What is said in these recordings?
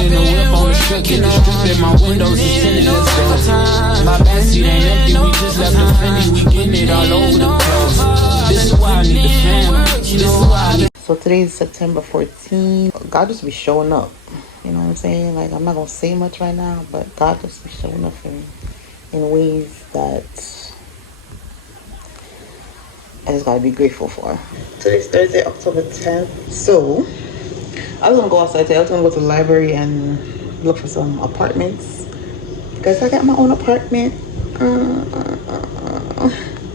in the whip on the strip, get the strip in my windows is tinted, let's go. My backseat ain't empty, we just left the Fendi, we getting it all over the place. This is why I need the family, this is why I need. So today's September 14th. God just be showing up. You know what I'm saying? Like, I'm not gonna say much right now, but God just be showing up for me in ways that I just gotta be grateful for. Today's Thursday, October 10th. So I was gonna go outside today. I was gonna go to the library and look for some apartments because I got my own apartment.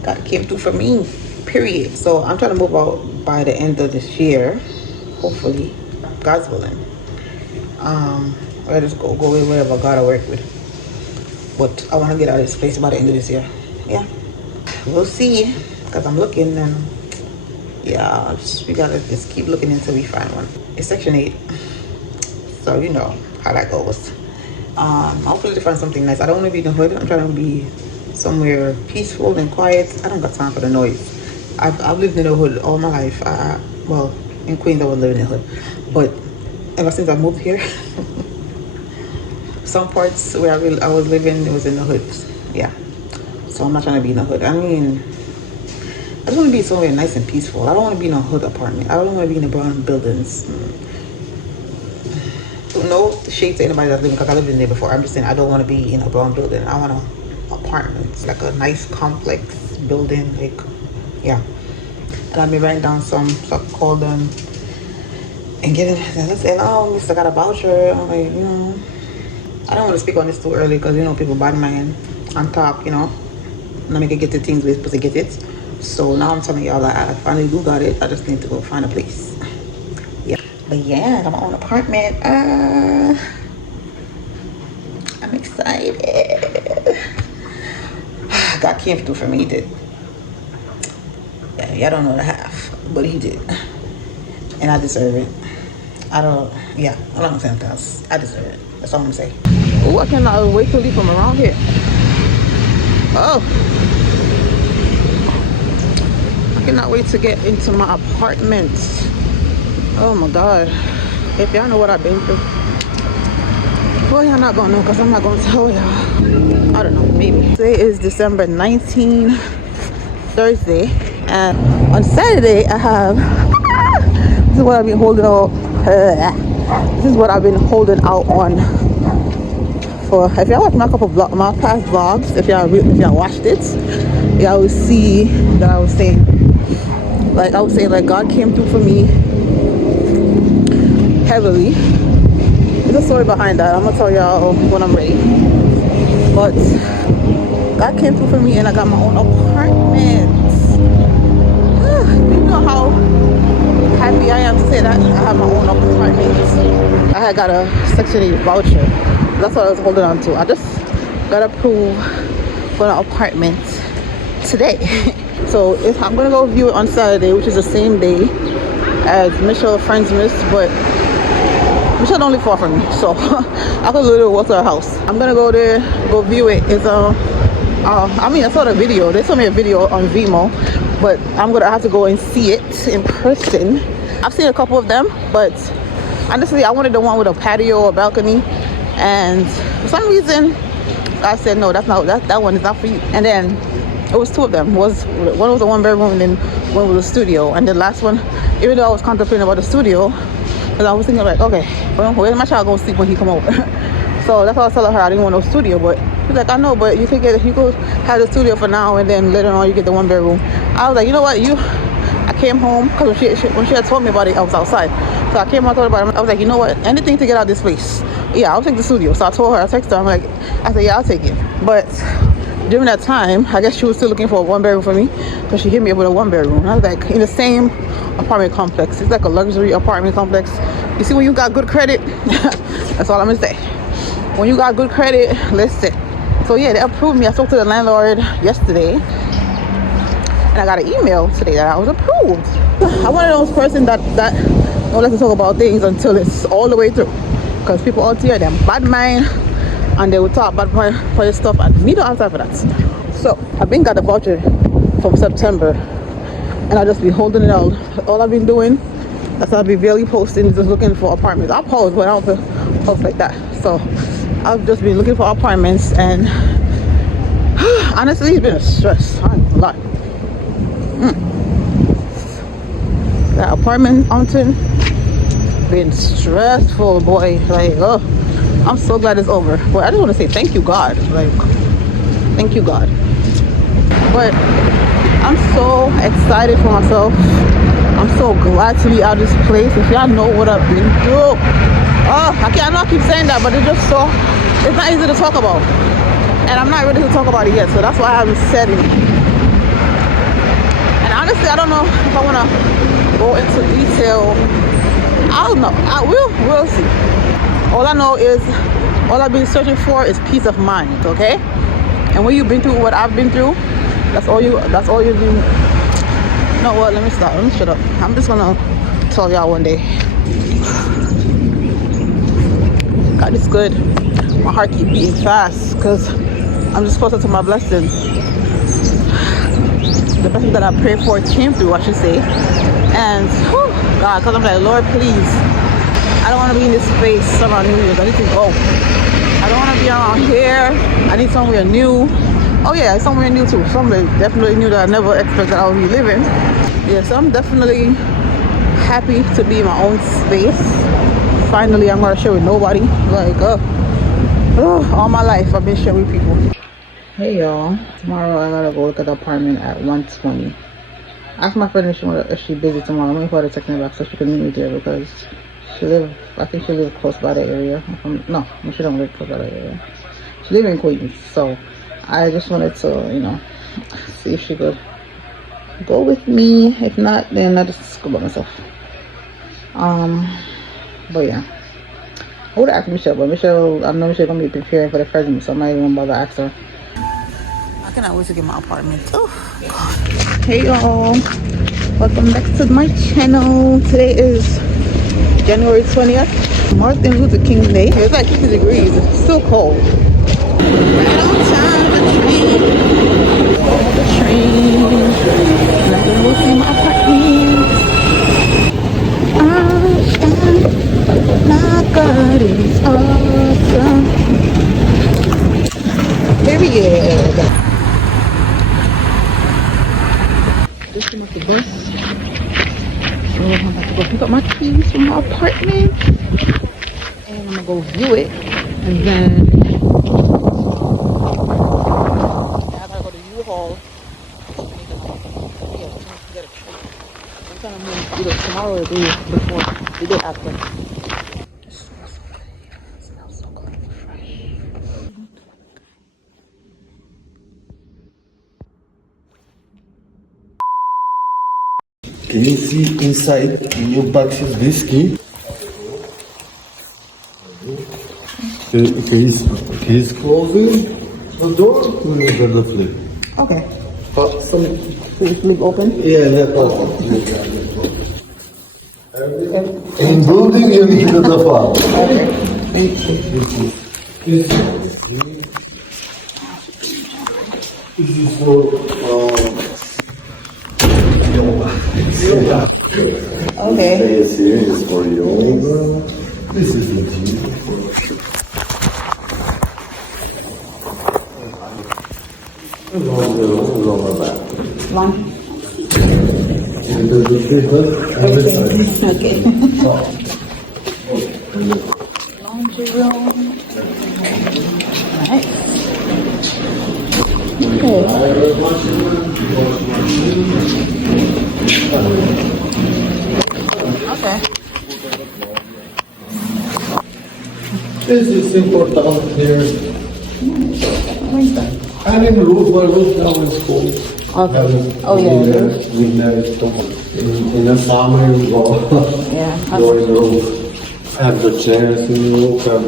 God came through for me, period. So I'm trying to move out by the end of this year, hopefully, God's willing. I just go with whatever God I work with. But I want to get out of this place by the end of this year. Yeah, we'll see. Because I'm looking and yeah, we gotta just keep looking until we find one. It's Section 8, so you know how that goes. Hopefully to find something nice. I don't want to be in the hood. I'm trying to be somewhere peaceful and quiet. I don't got time for the noise. I've lived in the hood all my life. Well, in Queens I was living in the hood, but ever since I moved here, some parts where I was living, it was in the hood. Yeah, so I'm not trying to be in the hood. I mean, I just want to be somewhere nice and peaceful. I don't want to be in a hood apartment. I don't want to be in the brown buildings. No shade to anybody that's living, because I lived in there before. I'm just saying I don't want to be in a brown building. I want an apartment, like a nice complex building, like, yeah. And I've been writing down some, so I called them and get it. They're saying, oh, Miss, I got a voucher. I'm like, you know, I don't want to speak on this too early because, you know, people bad mind on top, you know. And I make it get the things we're supposed to get it. So now I'm telling y'all that I finally do got it. I just need to go find a place. Yeah. But yeah, I got my own apartment. I'm excited. God came through for me, he did. Yeah, y'all don't know the half, but he did. And I deserve it. I'm not gonna say anything else. I deserve it. That's all I'm gonna say. Oh, I cannot wait to leave from around here. Oh. I cannot wait to get into my apartment. Oh my God. If y'all know what I've been through. Well, y'all not gonna know because I'm not gonna tell y'all. I don't know, maybe. Today is December 19th, Thursday. And on Saturday, I have, this is what I've been holding out. This is what I've been holding out on for. If y'all watch my past vlogs, if y'all watched it, y'all will see that I was saying, like God came through for me heavily. There's a story behind that. I'm gonna tell y'all when I'm ready. But God came through for me, and I got my own apartment. Do you know how happy I am to say that I have my own apartment? I had got a Section 8 voucher. That's what I was holding on to. I just got approved for an apartment today. So if I'm gonna go view it on Saturday, which is the same day as Michelle Friendsmas, but Michelle don't live far from me, so I could literally walk to her house. I'm gonna go there, go view it. It's I mean, I saw the video. They told me a video on Vimeo, but I'm gonna have to go and see it in person. I've seen a couple of them, but honestly, I wanted the one with a patio or balcony, and for some reason, I said no, that one is not for you. And then it was two of them. One was a one bedroom, and then one was a studio. And the last one, even though I was contemplating about the studio, because I was thinking like, okay, well, where's my child gonna sleep when he come over? So that's why I was telling her I didn't want no studio, but she's like, I know, but you could have the studio for now, and then later on you get the one bedroom. I was like, you know what, I came home because when she had told me about it, I was outside. So I came home, told her about it. I was like, you know what, anything to get out of this place. Yeah, I'll take the studio. So I told her, I texted her, I said, yeah, I'll take it. But during that time, I guess she was still looking for a one bedroom for me, so she hit me up with a one bedroom. And I was like, in the same apartment complex. It's like a luxury apartment complex. You see, when you got good credit, that's all I'm gonna say. When you got good credit, listen. So yeah, they approved me. I spoke to the landlord yesterday, and I got an email today that I was approved. I'm one of those person that don't like to talk about things until it's all the way through, because people out here, them bad mind, and they will talk bad for this stuff, and me don't have time for that. So I've been got the voucher from September, and I just be holding it out. All I've been doing, that's what I've been barely posting, just looking for apartments. I'll pause, but I don't stuff like that. So I've just been looking for apartments, and honestly, it's been a stress. I ain't gonna lie. That apartment hunting been stressful, boy. Like, oh, I'm so glad it's over. But I just want to say thank you, God. Like, thank you, God. But I'm so excited for myself. I'm so glad to be out of this place. If y'all know what I've been through, I know I keep saying that, but it's just so, it's not easy to talk about. And I'm not ready to talk about it yet, so that's why I haven't said it. And honestly, I don't know if I want to go into detail. I don't know. We'll see. All I know is, all I've been searching for is peace of mind, okay? And when you've been through what I've been through, that's all you've been. You know what? Let me stop. Let me shut up. I'm just gonna tell y'all one day. God is good. My heart keep beating fast because I'm just closer to my blessing. The blessing that I prayed for came through, I should say. And whew, God, because I'm like, Lord, please, I don't want to be in this space around New Year's. I need to go. I don't want to be around here. I need somewhere new. Oh yeah, somewhere new too. Somewhere definitely new that I never expected I would be living. Yeah, so I'm definitely happy to be in my own space. Finally, I'm gonna share with nobody. Like, all my life I've been sharing with people. Hey y'all, tomorrow I gotta go look at the apartment at 120. Ask my friend if she's busy tomorrow. I'm waiting for her to text me back so she can meet me there because I think she lives close by the area. No, she don't live close by the area. She lives in Queens, so I just wanted to, see if she could go with me. If not, then I just go by myself. But yeah, I would ask Michelle, but I know Michelle gonna be preparing for the present, so I'm not even gonna bother ask her. I cannot wait to get my apartment. Oh God. Hey y'all, welcome back to my channel. Today is January 20th, Martin Luther King Day. It's like 50 degrees. It's still cold. Right on time, the train. And I'm gonna go see my apartment. My God is awesome. Period. Just came off the bus. So I'm about to go pick up my keys from my apartment. And I'm gonna go view it. And then I gotta go to U-Haul. I'm trying to move either tomorrow or the day before, the day after. It smells so good. It smells so good and fresh. Can you see inside in your boxes this key? He's closing the door to the flip. Okay. So please leave open? Yeah, that's open. In building you need the file. Okay. Thank you. This is for yoga. Okay. This is for yoga. This is the gym. One. Okay. Laundry room. Nice. Okay. Okay. This is important here. And in roof down is cold. Okay. Oh yeah. Winter is cold. In the summer we go. Yeah. Go in the roof. Have the chairs in the roof. Have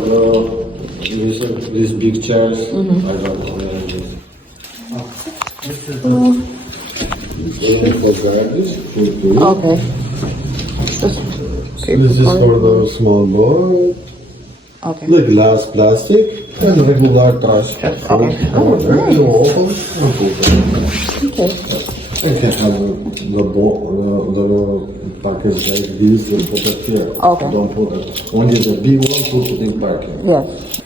these big chairs. I don't know. This is for garbage. Okay. This is for the small board. Okay. The glass, plastic, and regular trash. Okay. Oh, nice. You open and put it. Okay. If you have the package like this, you put it here. Okay. Don't put it. Only the big one, put it in parking. Yes.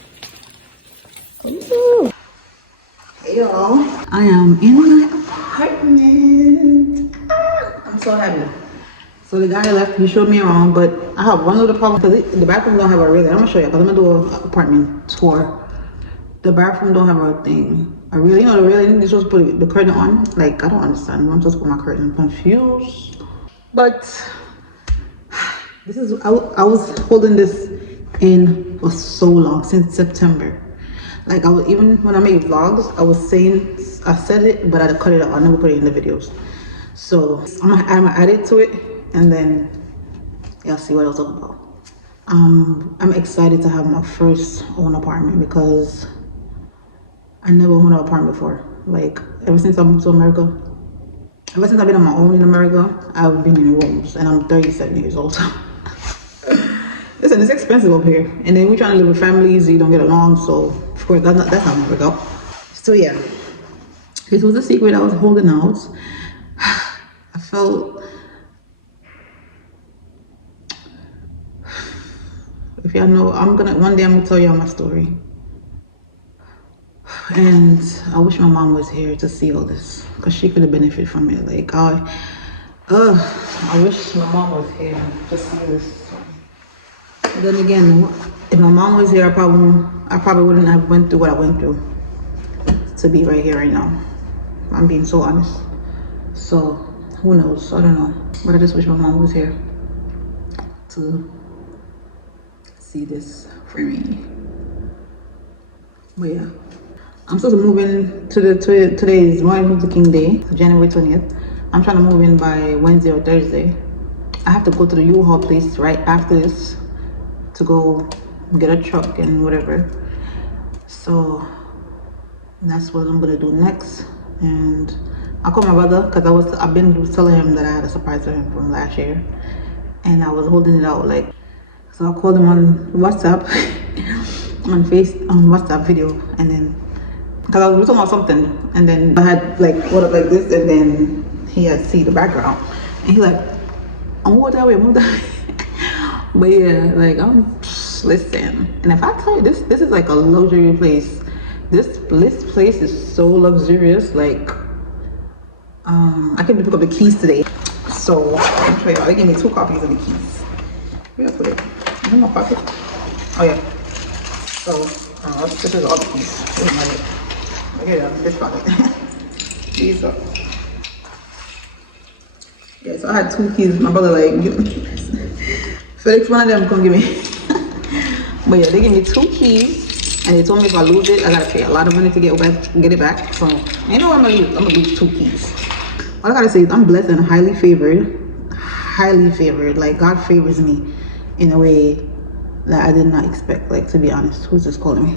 Hey y'all, I am in my apartment. I'm so happy. So the guy left, he showed me around, but I have one little problem because the bathroom don't have a railing. I'm gonna show you because I'm gonna do an apartment tour. The bathroom don't have a thing. A railing, you know, the railing, you're supposed to put the curtain on. Like, I don't understand. I'm supposed to put my curtain. I'm confused. But this is, I was holding this in for so long, since September. Like, I was, even when I made vlogs, I was saying, I said it, but I cut it out. I never put it in the videos. So I'm gonna add it to it, and then y'all see what I was talking about. I'm excited to have my first own apartment because I never owned an apartment before. Like, ever since I moved to America, ever since I've been on my own in America, I've been in rooms, and I'm 37 years old. Listen, it's expensive up here, and then we're trying to live with families, you don't get along, so of course that's not gonna work out. So yeah, this was a secret I was holding out. I felt, if y'all know, one day I'm gonna tell y'all my story. And I wish my mom was here to see all this, because she could have benefited from it. Like, I wish my mom was here to see this. But then again, if my mom was here, I probably wouldn't have went through what I went through to be right here right now. I'm being so honest. So who knows? I don't know. But I just wish my mom was here to see this for me. But yeah, I'm supposed to move in today is Martin Luther King Day, January 20th. I'm trying to move in by Wednesday or Thursday. I have to go to the U-Haul place right after this to go get a truck and whatever. So that's what I'm gonna do next. And I called my brother because I've been telling him that I had a surprise for him from last year, and I was holding it out like. So I called him on WhatsApp, on WhatsApp video, and then because I was talking about something, and then I had like hold up like this, and then he had see the background, and he like, I'm move that way, move that way. But yeah, like listen, and if I tell you this is like a luxury place. This place is so luxurious. Like, I came to pick up the keys today, so I'll show y'all. They gave me 2 copies of the keys. Where did I put it? In my pocket. Oh yeah. So this is all the keys. Here, this pocket. These are. Yeah, so I had 2 keys. My brother like, give me keys. Felix, one of them come give me. But yeah, they gave me 2 keys. And they told me if I lose it, I gotta pay a lot of money to get it back. So, you know what I'm gonna use? I'm gonna lose 2 keys. All I gotta say is I'm blessed and highly favored. Highly favored. Like, God favors me in a way that I did not expect. Like, to be honest. Who's this calling me?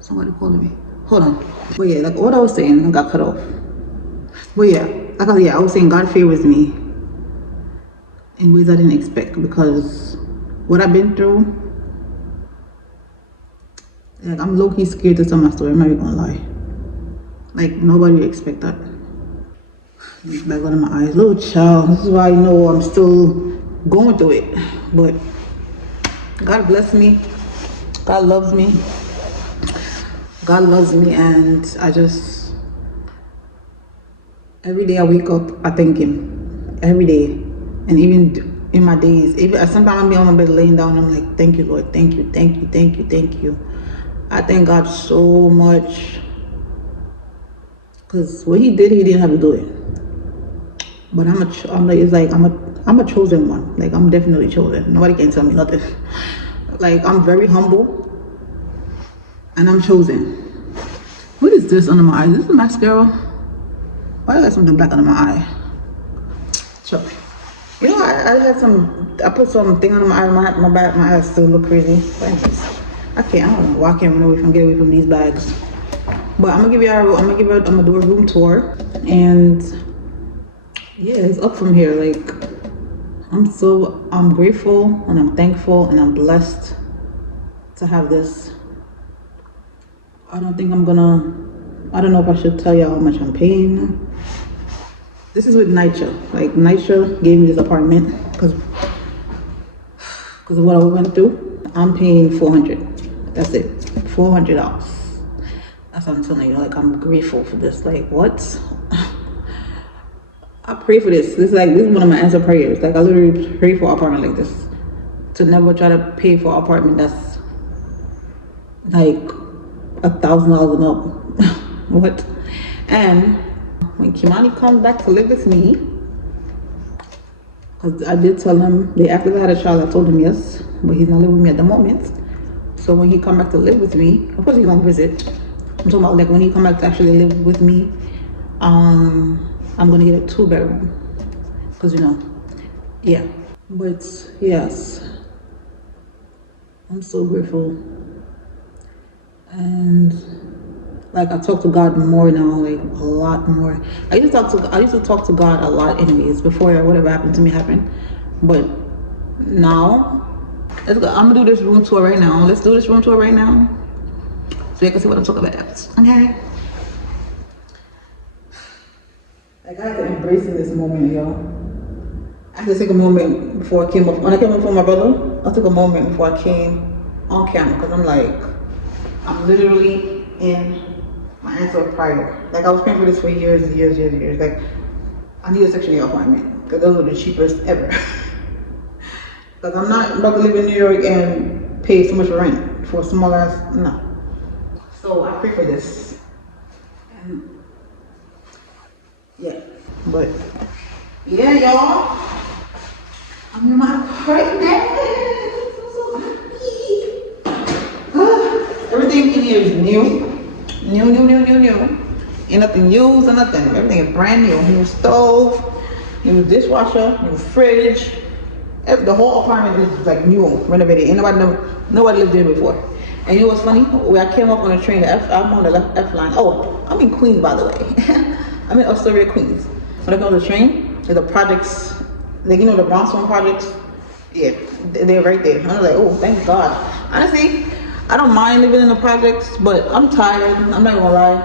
Somebody calling me. Hold on. But yeah, like what I was saying, I got cut off. But yeah, I was saying God favors me in ways I didn't expect, because what I've been through, like, I'm low-key scared to tell my story. I'm not even gonna lie. Like, nobody would expect that. Back under my eyes. Little child. This is why I know I'm still going through it. But God bless me. God loves me. God loves me, and I just, every day I wake up, I thank Him. Every day. And even in my days, sometimes I'll be on my bed laying down, and I'm like, thank you, Lord. Thank you, thank you, thank you, thank you. I thank God so much, because what He did, He didn't have to do it. But I'm a chosen one. Like, I'm definitely chosen. Nobody can tell me nothing. Like, I'm very humble, and I'm chosen. What is this under my eye? Is this a mascara? Why do I got something black under my eye? Sure. You know, I put something under my eye. My eyes still look crazy. I don't know why I can't run away get away from these bags. But I'm gonna do a room tour, and yeah, it's up from here. Like, I'm grateful, and I'm thankful, and I'm blessed to have this. I don't know if I should tell y'all how much I'm paying. This is with Nitra. Like, Nitra gave me this apartment because of what I went through. I'm paying $400. That's it. $400. That's what I'm telling you. Like, I'm grateful for this. Like, what? I pray for this. This is one of my answer prayers. Like, I literally pray for an apartment like this. To never try to pay for an apartment that's like $1,000 and up. What? And when Kimani comes back to live with me, because I did tell him, they after I had a child, I told him yes, but he's not living with me at the moment. So when he come back to live with me, of course he's gonna visit. I'm talking about like when he come back to actually live with me, I'm gonna get a 2-bedroom, because yeah. But yes, I'm so grateful. And like, I talk to God more now, like a lot more. I used to talk to God a lot anyways, before whatever happened to me happened. But now, let's go. I'm gonna do this room tour right now. Let's do this room tour right now, so you can see what I'm talking about. Okay? Like, I had to embrace this moment, y'all. I had to take a moment before I came up. When I came up for my brother, I took a moment before I came on camera, because I'm like, I'm literally in my answer prayer. Like, I was praying for this for years. Like, I need a Section 8 apartment, because those are the cheapest ever. Because I'm not about to live in New York and pay so much rent for a small ass, no. So I pray for this. And yeah, but yeah, y'all, I'm in my apartment. I'm so happy. Everything in here is new. Ain't nothing used or nothing. Everything is brand new. New stove, new dishwasher, new fridge. The whole apartment is like new, renovated. Ain't nobody lived there before. And you know what's funny? When I came up on the train, I'm on the F line. Oh, I'm in Queens, by the way. I'm in Astoria, Queens. When I go on the train, the projects, like, the brownstone projects, yeah, they're right there. I was like, oh, thank God. Honestly, I don't mind living in the projects, but I'm tired. I'm not gonna lie.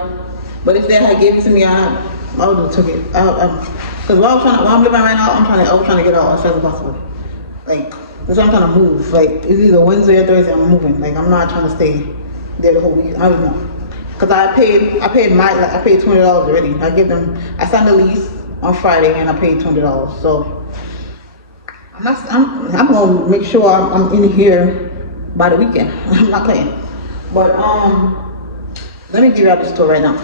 But if they had gave it to me, I would have took it. Because while I'm living right now, I was trying to get out as fast as possible. Like, that's why I'm trying to move. Like, it's either Wednesday or Thursday, I'm moving. Like, I'm not trying to stay there the whole week. I don't know. Because I paid $20 already. I signed the lease on Friday and I paid $20. So I'm gonna make sure I'm in here by the weekend. I'm not playing. But let me give you out this tour right now.